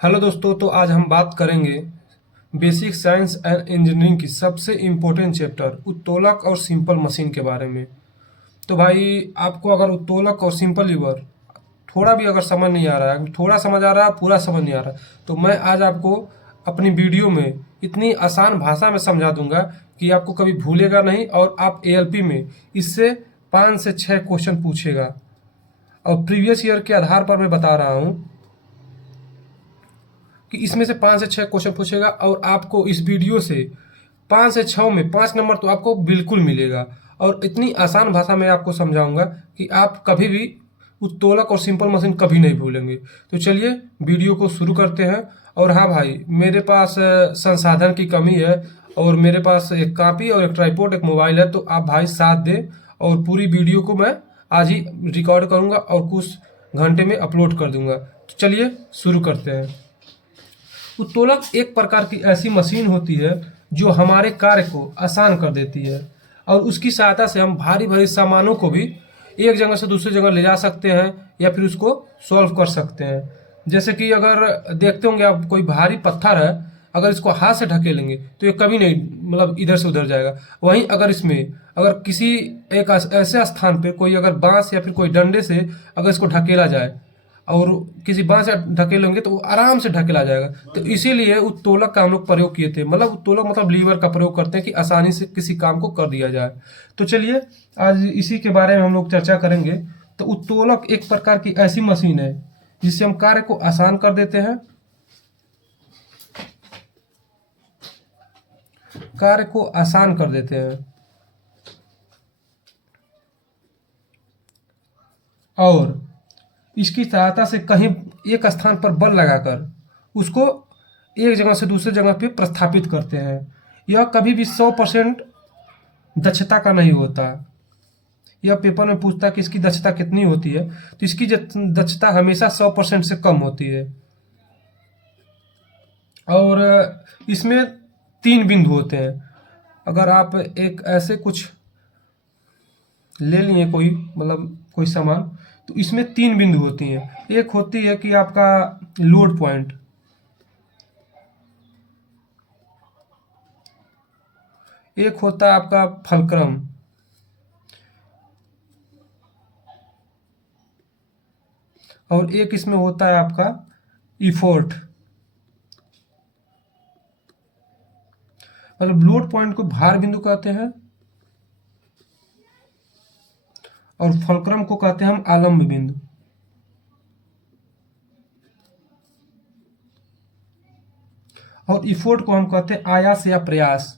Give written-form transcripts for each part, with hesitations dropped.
Hello दोस्तों, तो आज हम बात करेंगे बेसिक साइंस एंड इंजीनियरिंग की सबसे इम्पोर्टेंट चैप्टर उत्तोलक और सिंपल मशीन के बारे में। तो भाई, आपको अगर उत्तोलक और सिंपल लीवर थोड़ा भी अगर समझ नहीं आ रहा है, थोड़ा समझ आ रहा है, पूरा समझ नहीं आ रहा है, तो मैं आज आपको अपनी वीडियो में इतनी आसान भाषा में समझा दूंगा कि आपको कभी भूलेगा नहीं और आप एएलपी में इससे 5 से 6 क्वेश्चन पूछेगा। और प्रीवियस ईयर के आधार पर मैं बता रहा हूँ कि इसमें से 5 से 6 क्वेश्चन पूछेगा और आपको इस वीडियो से 5 से 6 में 5 नंबर तो आपको बिल्कुल मिलेगा। और इतनी आसान भाषा में आपको समझाऊंगा कि आप कभी भी उत्तोलक और सिंपल मशीन कभी नहीं भूलेंगे। तो चलिए वीडियो को शुरू करते हैं। और हाँ भाई, मेरे पास संसाधन की कमी है और मेरे पास एक कॉपी और एक ट्राइपॉड, एक मोबाइल है, तो आप भाई साथ दें और पूरी वीडियो को मैं आज ही रिकॉर्ड करूंगा और कुछ घंटे में अपलोड कर दूंगा। तो चलिए शुरू करते हैं। उत्तोलक एक प्रकार की ऐसी मशीन होती है जो हमारे कार्य को आसान कर देती है और उसकी सहायता से हम भारी भारी सामानों को भी एक जगह से दूसरी जगह ले जा सकते हैं या फिर उसको सॉल्व कर सकते हैं। जैसे कि अगर देखते होंगे आप, कोई भारी पत्थर है, अगर इसको हाथ से ढकेलेंगे तो ये कभी नहीं मतलब इधर से उधर जाएगा। वहीं अगर इसमें अगर किसी एक ऐसे स्थान पे कोई अगर बांस या फिर कोई डंडे से अगर इसको ढकेला जाए और किसी बांस से ढकेलेंगे तो वो आराम से ढकेला जाएगा। तो इसीलिए उत्तोलक का हम लोग प्रयोग किए थे। मतलब उत्तोलक मतलब लीवर का प्रयोग करते हैं कि आसानी से किसी काम को कर दिया जाए। तो चलिए आज इसी के बारे में हम लोग चर्चा करेंगे। तो उत्तोलक एक प्रकार की ऐसी मशीन है जिससे हम कार्य को आसान कर देते हैं, कार्य को आसान कर देते हैं और इसकी सहायता से कहीं एक स्थान पर बल लगाकर उसको एक जगह से दूसरी जगह पे प्रस्थापित करते हैं। यह कभी भी 100% दक्षता का नहीं होता। यह पेपर में पूछता है कि इसकी दक्षता कितनी होती है, तो इसकी दक्षता हमेशा 100% से कम होती है। और इसमें 3 बिंदु होते हैं। अगर आप एक ऐसे कुछ ले लिए, कोई मतलब कोई सामान, तो इसमें 3 बिंदु होती हैं। एक होती है कि आपका लोड पॉइंट, एक होता है आपका फलक्रम, और एक इसमें होता है आपका इफोर्ट। मतलब लोड पॉइंट को भार बिंदु कहते हैं और फलक्रम को कहते हैं हम आलम्ब बिंदु। और इफोर्ट को हम कहते हैं आयास या प्रयास।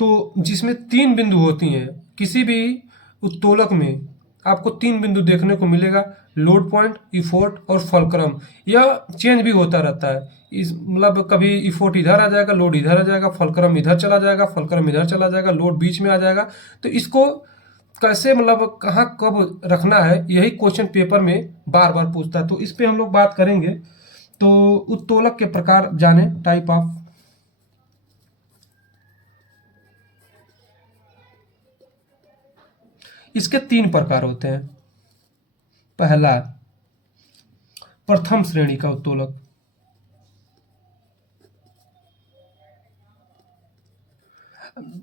तो जिसमें 3 बिंदु होती हैं, किसी भी उत्तोलक में आपको 3 बिंदु देखने को मिलेगा: लोड पॉइंट, इफोर्ट और फलक्रम। यह चेंज भी होता रहता है। इस मतलब कभी इफोर्ट इधर आ जाएगा, लोड इधर आ जाएगा, फलक्रम इधर चला जाएगा, फलक्रम इधर चला जाएगा, लोड बीच में आ जाएगा। तो इसको कैसे मतलब कहाँ कब रखना है, यही क्वेश्चन पेपर में बार बार पूछता है। तो इस पे हम लोग बात करेंगे। तो उत्तोलक के प्रकार जाने, टाइप ऑफ। इसके 3 प्रकार होते हैं। पहला, प्रथम श्रेणी का उत्तोलक।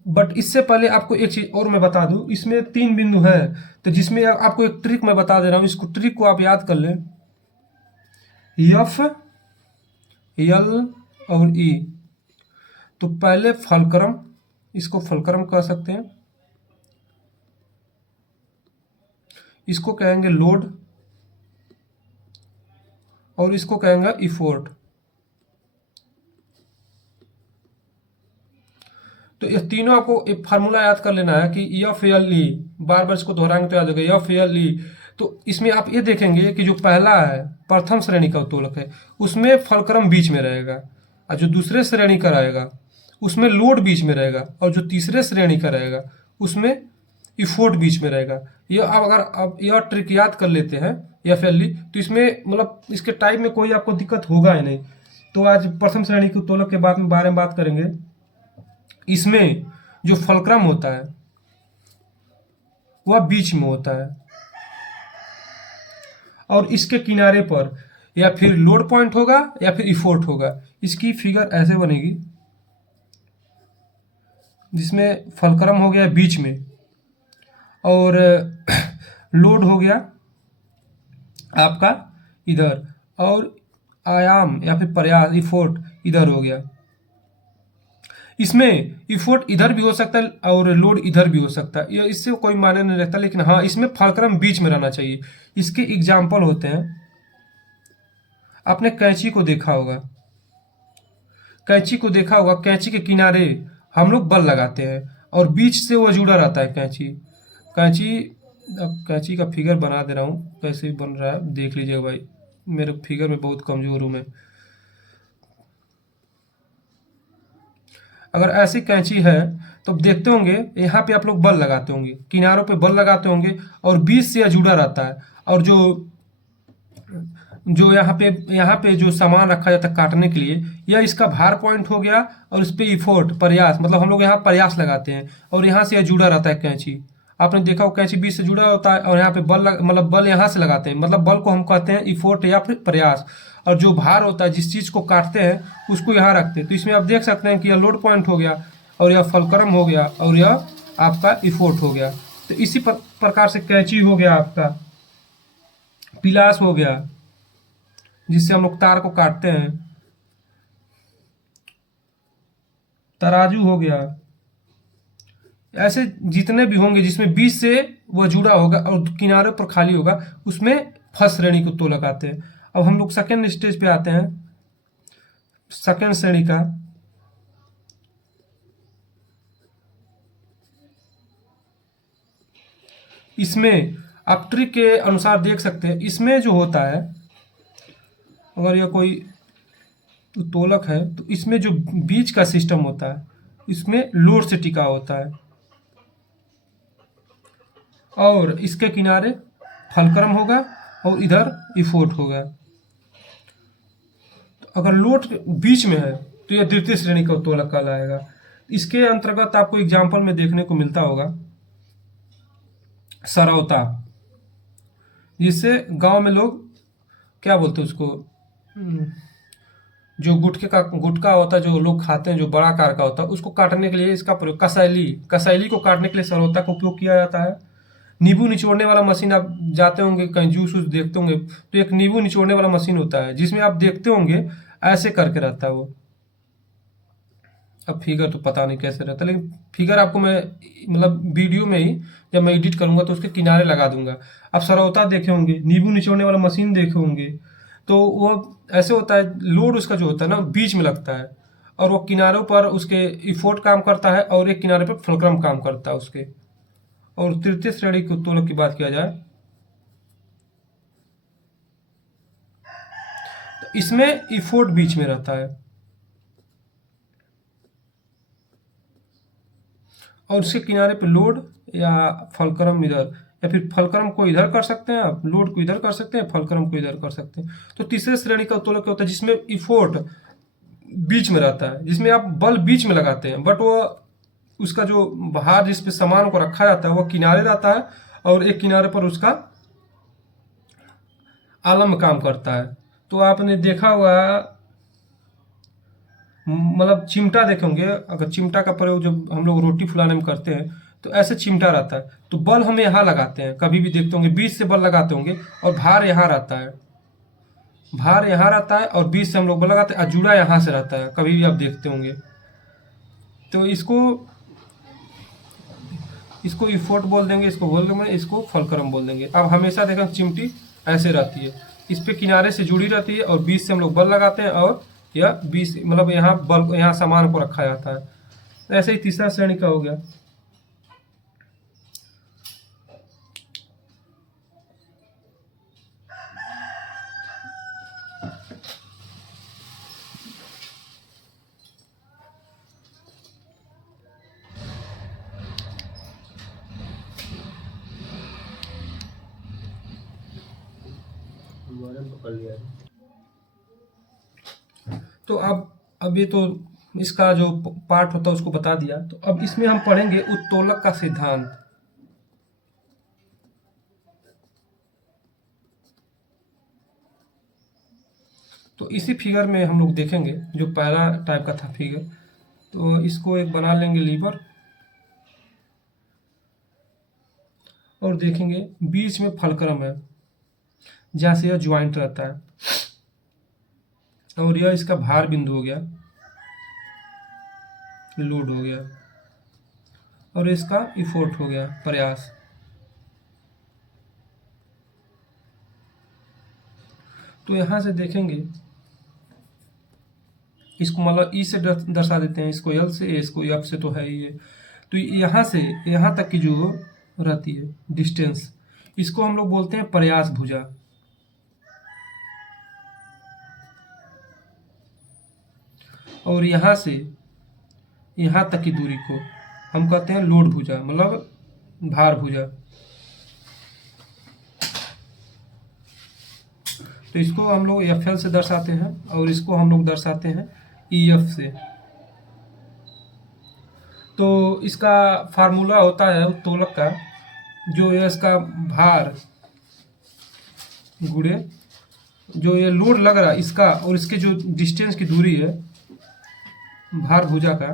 बट इससे पहले आपको एक चीज और मैं बता दूं, इसमें 3 बिंदु हैं, तो जिसमें आपको एक ट्रिक मैं बता दे रहा हूं। इसको ट्रिक को आप याद कर लें। एफ, एल और ई। तो पहले फलक्रम, इसको फलक्रम कह सकते हैं, इसको कहेंगे लोड और इसको कहेंगे इफोर्ट। तो ये तीनों आपको एक फार्मूला याद कर लेना है कि एफ एल ई, बार बार इसको दोहराएंगे तो याद होगा एफ एल ई। तो इसमें आप ये देखेंगे कि जो पहला है प्रथम श्रेणी का उत्तोलक है, उसमें फलक्रम बीच में रहेगा, और जो दूसरे श्रेणी का रहेगा उसमें लोड बीच में रहेगा, और जो तीसरे श्रेणी का रहेगा उसमें इफोर्ट बीच में रहेगा। ये अब अगर आप यह ट्रिक याद कर लेते हैं एफ एल ई, तो इसमें मतलब इसके टाइप में कोई आपको दिक्कत होगा ही नहीं। तो आज प्रथम श्रेणी के उत्तोलक के बारे में बात करेंगे। इसमें जो फलक्रम होता है वह बीच में होता है और इसके किनारे पर या फिर लोड पॉइंट होगा या फिर इफोर्ट होगा। इसकी फिगर ऐसे बनेगी, जिसमें फलक्रम हो गया बीच में और लोड हो गया आपका इधर, और आयाम या फिर प्रयास इफोर्ट इधर हो गया। इसमें इफोर्ट इधर भी हो सकता है और लोड इधर भी हो सकता है, ये इससे कोई मायने नहीं रहता, लेकिन हाँ इसमें फलक्रम बीच में रहना चाहिए। इसके एग्जाम्पल होते हैं, आपने कैंची को देखा होगा, कैंची को देखा होगा, कैंची के किनारे हम लोग बल लगाते हैं और बीच से वो जुड़ा रहता है कैंची। कैंची, अब कैंची का फिगर बना दे रहा हूँ, कैसे बन रहा है देख लीजिएगा भाई, मेरे फिगर में बहुत कमजोर हूँ मैं। अगर ऐसी कैंची है तो देखते होंगे यहाँ पे आप लोग बल लगाते होंगे, किनारों पे बल लगाते होंगे और बीच से यह जुड़ा रहता है, और जो जो यहाँ पे जो सामान रखा जाता है काटने के लिए, यह इसका भार पॉइंट हो गया, और इस पे इफोर्ट प्रयास, मतलब हम लोग यहाँ प्रयास लगाते हैं और यहाँ से यह जुड़ा रहता है कैंची। आपने देखा हो कैंची बीच से जुड़ा होता है और यहाँ पे मतलब बल यहाँ से लगाते हैं, मतलब बल को हम कहते हैं इफोर्ट या फिर प्रयास। और जो भार होता है जिस चीज़ को काटते हैं उसको यहाँ रखते हैं। तो इसमें आप देख सकते हैं कि यह लोड पॉइंट हो गया और यह फलक्रम हो गया और यह आपका इफोर्ट हो गया। तो इसी प्रकार से कैंची हो गया आपका, पिलास हो गया जिससे हम लोग तार को काटते हैं, तराजू हो गया, ऐसे जितने भी होंगे जिसमें बीच से वह जुड़ा होगा और किनारे पर खाली होगा, उसमें फर्स्ट श्रेणी को तो लगाते हैं। अब हम लोग सेकेंड स्टेज पे आते हैं, सेकेंड श्रेणी का। इसमें आप ट्रिक के अनुसार देख सकते हैं, इसमें जो होता है, अगर यह कोई तोलक है तो इसमें जो बीच का सिस्टम होता है इसमें लोड से टिका होता है, और इसके किनारे फलक्रम होगा और इधर इफोर्ट होगा। तो अगर लोड बीच में है तो यह द्वितीय श्रेणी का उत्तोलक कहलाएगा। इसके अंतर्गत आपको एग्जाम्पल में देखने को मिलता होगा सरौता, जिससे गांव में लोग क्या बोलते हैं उसको, जो गुटका होता है जो लोग खाते हैं, जो बड़ा आकार का होता है, उसको काटने के लिए इसका प्रयोग, कसैली को काटने के लिए सरौता का उपयोग किया जाता है। नींबू निचोड़ने वाला मशीन, आप जाते होंगे कहीं जूस वूस देखते होंगे तो एक नींबू निचोड़ने वाला मशीन होता है जिसमें आप देखते होंगे ऐसे करके रहता है वो। अब फिगर तो पता नहीं कैसे रहता, लेकिन फिगर आपको मैं मतलब वीडियो में ही जब मैं एडिट करूंगा तो उसके किनारे लगा दूंगा। आप सरौता देखे होंगे, नींबू निचोड़ने वाला मशीन देखे होंगे, तो वो ऐसे होता है, लोड उसका जो होता है ना बीच में लगता है और वो किनारों पर उसके इफोर्ट काम करता है और एक किनारे पर फुलक्रम काम करता है उसके। और तृतीय श्रेणी के उत्तोलक की बात किया जाए तो इसमें इफोर्ट बीच में रहता है और उसके किनारे पे लोड या फलक्रम इधर, या फिर फलक्रम को इधर कर सकते हैं आप, लोड को इधर कर सकते हैं, फलक्रम को इधर कर सकते हैं। तो तीसरे श्रेणी का उत्तोलक क्या होता है जिसमें इफोर्ट बीच में रहता है, जिसमें आप बल बीच में लगाते हैं, बट वो उसका जो भार जिस पे सामान को रखा जाता है वो किनारे रहता है और एक किनारे पर उसका आलम्ब काम करता है। तो आपने देखा होगा, मतलब चिमटा देखे होंगे, अगर चिमटा का प्रयोग जब हम लोग रोटी फुलाने में करते हैं तो ऐसे चिमटा रहता है, तो बल हम यहाँ लगाते हैं, कभी भी देखते होंगे बीच से बल लगाते होंगे और भार यहाँ रहता है, भार यहाँ रहता है और बीच से हम लोग बल लगाते हैं और जुड़ा यहाँ से रहता है, कभी भी आप देखते होंगे। तो इसको इफोर्ट बोल देंगे, इसको बोल देंगे, इसको फलक्रम बोल देंगे। अब हमेशा देखें चिमटी ऐसे रहती है, इस पे किनारे से जुड़ी रहती है और बीच से हम लोग बल लगाते हैं और यह बीच मतलब यहाँ बल, यहाँ सामान को रखा जाता है। ऐसे ही तीसरा श्रेणी का हो गया। तो अब ये तो इसका जो पार्ट होता है उसको बता दिया, तो अब इसमें हम पढ़ेंगे उत्तोलक का सिद्धांत। तो इसी फिगर में हम लोग देखेंगे जो पहला टाइप का था फिगर, तो इसको एक बना लेंगे लीवर और देखेंगे बीच में फलक्रम है जहाँ से यह ज्वाइंट रहता है, और यह इसका भार बिंदु हो गया, लोड हो गया, और इसका इफोर्ट हो गया, प्रयास। तो यहाँ से देखेंगे इसको मतलब ई से दर्शा देते हैं, इसको एल से, इसको एफ से, तो है ये। तो यहाँ से यहाँ तक की जो रहती है डिस्टेंस, इसको हम लोग बोलते हैं प्रयास भुजा। और यहाँ से यहाँ तक की दूरी को हम कहते हैं लोड भुजा, मतलब भार भुजा। तो इसको हम लोग एफ एल से दर्शाते हैं और इसको हम लोग दर्शाते हैं ई एफ से। तो इसका फार्मूला होता है उत्तोलक का, जो ये इसका भार गुणे जो ये लोड लग रहा है इसका, और इसके जो डिस्टेंस की दूरी है भार भुजा का,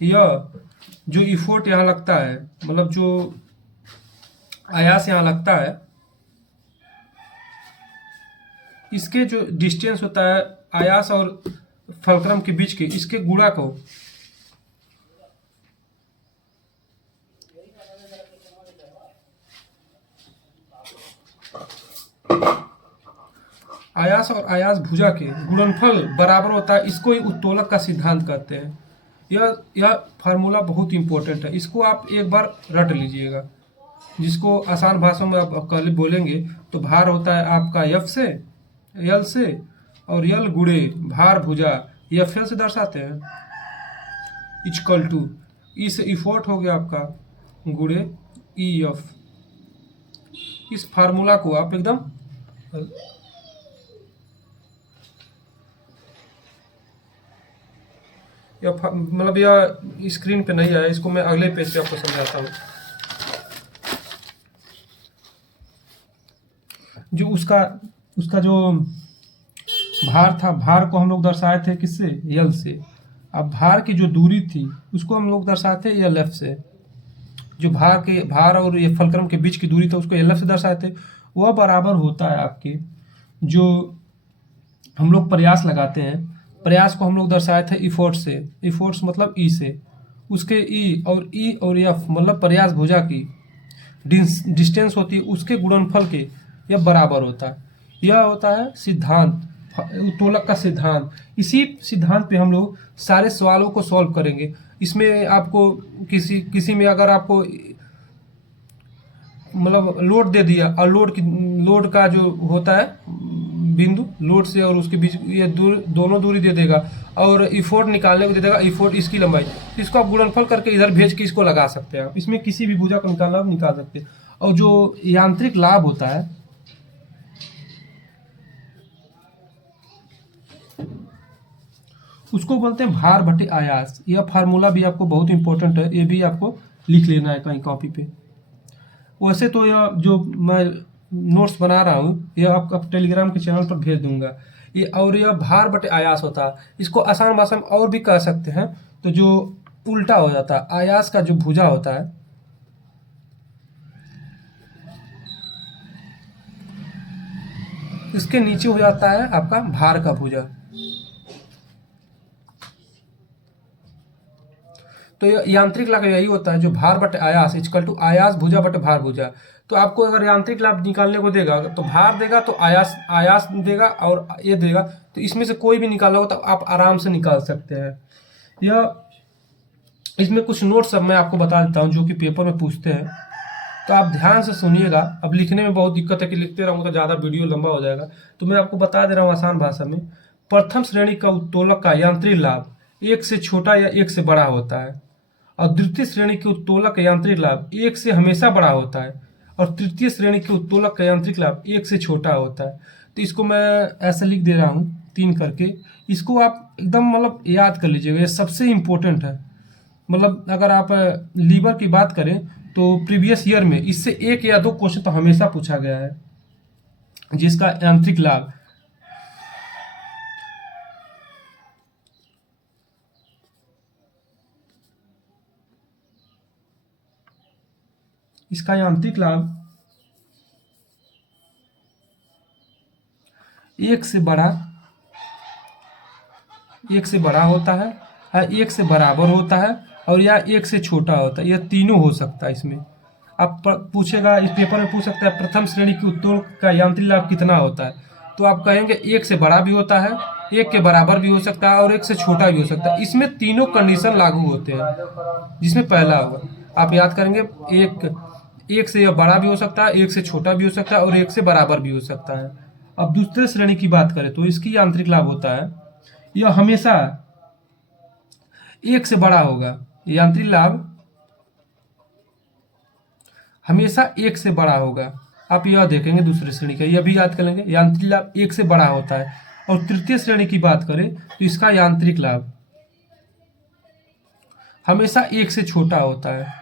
यह जो इफोर्ट यहाँ लगता है, मतलब जो आयास यहाँ लगता है, इसके जो डिस्टेंस होता है आयास और फलक्रम के बीच के, इसके गुणा को आयास और आयास भुजा के गुणनफल बराबर होता है, इसको ही उत्तोलक का सिद्धांत कहते हैं। यह फार्मूला बहुत इंपॉर्टेंट है, इसको आप एक बार रट लीजिएगा। जिसको आसान भाषा में आप कल बोलेंगे तो भार होता है आपका एफ से, एल से, और यल गुणे भार भुजा एफ एल से दर्शाते हैं, इक्वल टू ई से इफोर्ट हो गया आपका गुणे ई एफ। इस फार्मूला को आप एकदम मतलब यह स्क्रीन पे नहीं आया, इसको मैं अगले पेज पे आपको समझाता हूँ। जो उसका जो भार था, भार को हम लोग दर्शाए थे किससे, यल से। अब भार की जो दूरी थी उसको हम लोग दर्शाए थे यल एफ से। जो भार और ये फलक्रम के बीच की दूरी था उसको यल एफ से दर्शाए थे। वह बराबर होता है आपके जो हम लोग प्रयास लगाते हैं, प्रयास को हम लोग दर्शाए थे इफोर्ट से। इफोर्ट्स मतलब ई से, उसके ई और एफ मतलब प्रयास भुजा की डिस्टेंस होती है, उसके गुणनफल के यह बराबर होता है। यह होता है सिद्धांत, उत्तोलक का सिद्धांत। इसी सिद्धांत पे हम लोग सारे सवालों को सॉल्व करेंगे। इसमें आपको किसी में अगर आपको मतलब लोड दे दिया और लोड का जो होता है बिंदु, लोड से और उसके बीच ये दोनों दूरी दे देगा, और इफोर्ट निकालने को दे देगा, इफोर्ट इसकी लंबाई, इसको आप गुणनफल करके इधर भेज के इसको लगा सकते हैं। आप इसमें किसी भी भुजा को निकालना आप निकाल सकते हैं। और जो यांत्रिक लाभ होता है उसको बोलते हैं भार बटे आयास। यह फार्मूला भी आपको बहुत इंपॉर्टेंट है, ये भी आपको लिख लेना है कहीं कॉपी पे। वैसे तो यह जो मैं नोट्स बना रहा हूँ यह आपका टेलीग्राम के चैनल पर भेज दूंगा। यह भार बटे आयास होता है। इसको आसान भाषा में और भी कह सकते हैं, तो जो उल्टा हो जाता है, आयास का जो भुजा होता है इसके नीचे हो जाता है आपका भार का भुजा। तो यांत्रिक लाभ यही होता है, जो भार बटे आयास इक्वल टू आयास भुजा बटे भार भुजा। तो आपको अगर यांत्रिक लाभ निकालने को देगा तो भार देगा, तो आयास देगा और ये देगा, तो इसमें से कोई भी निकाला हो तो आप आराम से निकाल सकते हैं। इसमें कुछ नोट्स अब मैं आपको बता देता हूँ जो कि पेपर में पूछते हैं, तो आप ध्यान से सुनिएगा। अब लिखने में बहुत दिक्कत है कि लिखते रहूँगा तो ज़्यादा वीडियो लंबा हो जाएगा, तो मैं आपको बता दे रहा हूँ आसान भाषा में। प्रथम श्रेणी का उत्तोलक का यांत्रिक लाभ 1 से छोटा या 1 से बड़ा होता है, और द्वितीय श्रेणी के उत्तोलक का यांत्रिक लाभ 1 से हमेशा बड़ा होता है, और तृतीय श्रेणी के उत्तोलक का यांत्रिक लाभ 1 से छोटा होता है। तो इसको मैं ऐसे लिख दे रहा हूँ 3 करके, इसको आप एकदम मतलब याद कर लीजिएगा, ये सबसे इम्पोर्टेंट है। मतलब अगर आप लीवर की बात करें तो प्रीवियस ईयर में इससे 1 या 2 क्वेश्चन तो हमेशा पूछा गया है। जिसका यांत्रिक लाभ इसका यांत्रिक लाभ एक से बड़ा होता है, एक से बराबर होता है, और या एक से छोटा होता है। यह तीनों हो सकता है इसमें। आप पूछेगा, इस पेपर में पूछ सकता है प्रथम श्रेणी की उत्तोलन का यांत्रिक लाभ कितना होता है, तो आप कहेंगे एक से बड़ा भी होता है, एक के बराबर भी हो सकता है, और एक से छोटा भी हो सकता है। इसमें तीनों कंडीशन लागू होते हैं, जिसमें पहला होगा आप याद करेंगे, एक से यह बड़ा भी हो सकता है, एक से छोटा भी हो सकता है, और एक से बराबर भी हो सकता है। अब दूसरे श्रेणी की बात करें तो इसकी यांत्रिक लाभ होता है, यह हमेशा एक से बड़ा होगा। यांत्रिक लाभ हमेशा एक से बड़ा होगा। आप यह देखेंगे दूसरी श्रेणी का, यह भी याद कर लेंगे, यांत्रिक लाभ एक से बड़ा होता है। और तृतीय श्रेणी की बात करें तो इसका यांत्रिक लाभ हमेशा एक से छोटा होता है।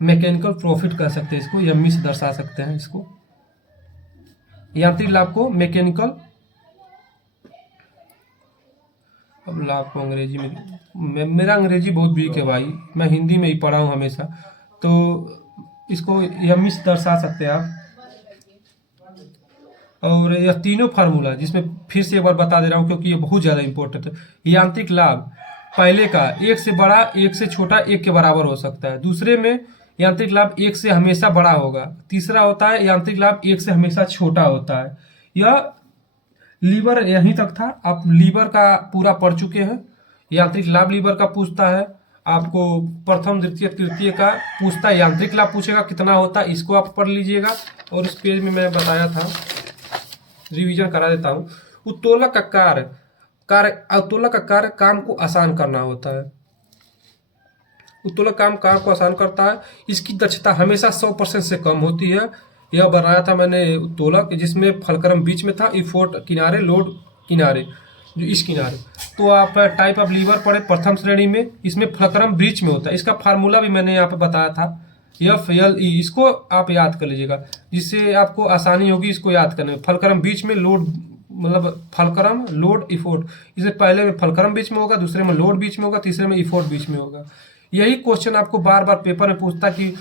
मैकेनिकल प्रॉफिट कह सकते हैं इसको, एमई से दर्शा सकते हैं इसको। यांत्रिक लाभ को मैकेनिकल, अब लाभ को अंग्रेजी में, मेरा अंग्रेजी बहुत वीक है भाई, मैं हिंदी में ही पढ़ा हूँ हमेशा, तो इसको एमई से दर्शा सकते हैं आप। और यह तीनों फार्मूला, जिसमें फिर से एक बार बता दे रहा हूँ क्योंकि ये बहुत ज़्यादा इंपॉर्टेंट है। यांत्रिक लाभ पहले का एक से बड़ा, एक से छोटा, एक के बराबर हो सकता है। दूसरे में यांत्रिक लाभ एक से हमेशा बड़ा होगा। तीसरा होता है यांत्रिक लाभ एक से हमेशा छोटा होता है। यह लीवर यहीं तक था, आप लीवर का पूरा पढ़ चुके हैं। यांत्रिक लाभ लीवर का पूछता है आपको, प्रथम द्वितीय तृतीय का पूछता है, यांत्रिक लाभ पूछेगा कितना होता है, इसको आप पढ़ लीजिएगा। और इस पेज में मैं बताया था, रिवीजन करा देता हूँ। उत्तोलक का कार्य काम को आसान करना होता है। उत्तोलक काम को आसान करता है। इसकी दक्षता हमेशा 100% से कम होती है। यह बनाया था मैंने उत्तोलक, जिसमें फलक्रम बीच में था, इफोर्ट किनारे, लोड किनारे, जो इस किनारे। तो आप टाइप ऑफ लीवर पढ़े प्रथम श्रेणी में, इसमें फलक्रम बीच में होता है। इसका फार्मूला भी मैंने यहाँ पे बताया था, FLE, इसको आप याद कर लीजिएगा, जिससे आपको आसानी होगी इसको याद करने में। फलक्रम बीच में, लोड मतलब फलक्रम, लोड, इफोर्ट। इससे पहले में फलक्रम बीच में होगा, दूसरे में लोड बीच में होगा, तीसरे में इफोर्ट बीच में होगा। यही क्वेश्चन आपको बार बार पेपर में पूछता कि